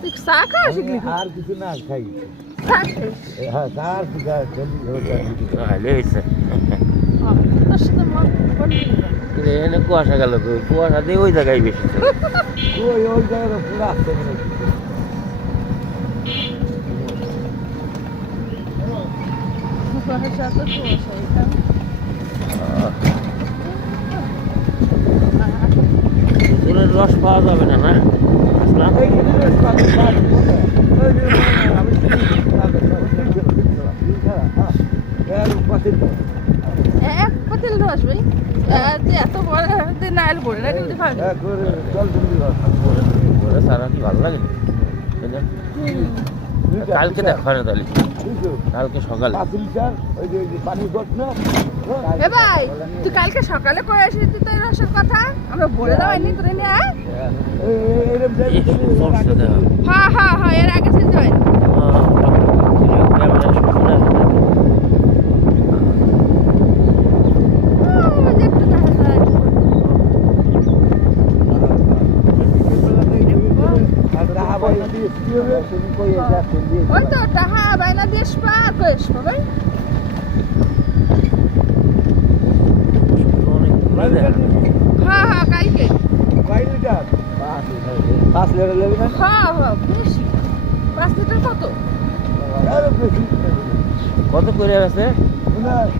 তুই চা খাওয়া শিখলি আর কিছু না খাই। চা খাস? হ্যাঁ, চার পিঠা জলদি ভালো হয়েছে তোর সাথে মন বন্ধু এনে কুয়াশা গেল তো কুয়াশা দিয়ে ওই জায়গায় বেশি ছিল। ওই জায়গাটা পুরো আসতে মনে হচ্ছে। কুয়াশা তো কুয়াশা এটা খেজুরের রস পাওয়া যাবে না না আসলাম এই খেজুরের পাতা পাতা ওই যে আমি এক পাতিল রস ভাই এত বড় নাইল ভরে না কিন্তু খাওয়া যায়। ওরা সারা কি ভালো লাগে কালকে দেখো না তাহলে কালকে সকালে পানি ঘট না এ ভাই তুই কালকে সকালে কই আসিস তুই তোর রসের কথা আমরা বলে দাও নি তোরে নিয়ে আয়। সরষে দেওয়া হ্যাঁ হ্যাঁ হ্যাঁ এর আগে ছিল জয় ওই তো টাহা বাইনা দিয়ে পার করিস ভাই হ্যাঁ হ্যাঁ কালকে হ্যাঁ হ্যাঁ বেশি 5 লিটার কত কত করে আছে